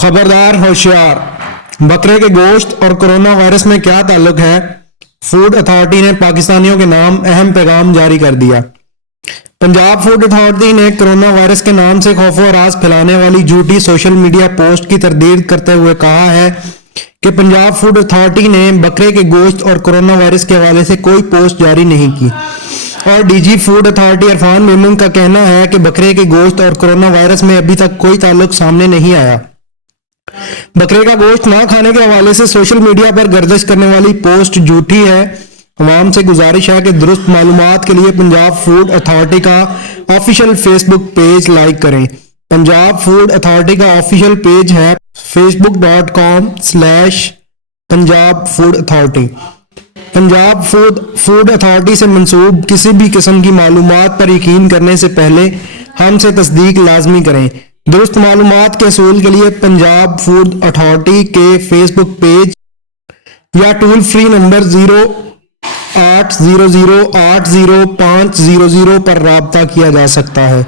खबरदार होशियार, बकरे के गोश्त और कोरोना वायरस में क्या ताल्लुक है? फूड अथॉरिटी ने पाकिस्तानियों के नाम अहम पैगाम जारी कर दिया। पंजाब फूड अथॉरिटी ने कोरोना वायरस के नाम से खौफ व राज फैलाने वाली झूठी सोशल मीडिया पोस्ट की तरदीद करते हुए कहा है कि पंजाब फूड अथॉरिटी ने बकरे के गोश्त और कोरोना वायरस के हवाले से कोई पोस्ट जारी नहीं की और DG food authority Irfan Memon का कहना है कि बकरे के गोश्त और कोरोना वायरस में अभी तक कोई ताल्लुक सामने नहीं आया। बकरे का गोश्त ना खाने के हवाले से सोशल मीडिया पर गर्दिश करने वाली पोस्ट झूठी है। अवाम से गुजारिश है कि दुरुस्त मालूमात के लिए पंजाब फूड अथॉरिटी का ऑफिशियल फेसबुक पेज लाइक करें। पंजाब फूड अथॉरिटी का ऑफिशियल पेज है facebook.com/पंजाब food authority. Punjab food authority से मंसूब किसी भी किस्म की मालूमात पर यकीन करने से पहले हमसे तस्दीक लाजमी करें। दुरुस्त मालूमात के असूल के लिए पंजाब फूड अथॉरिटी के फेसबुक पेज या टोल फ्री नंबर 0800805000 पर राब्ता किया जा सकता है।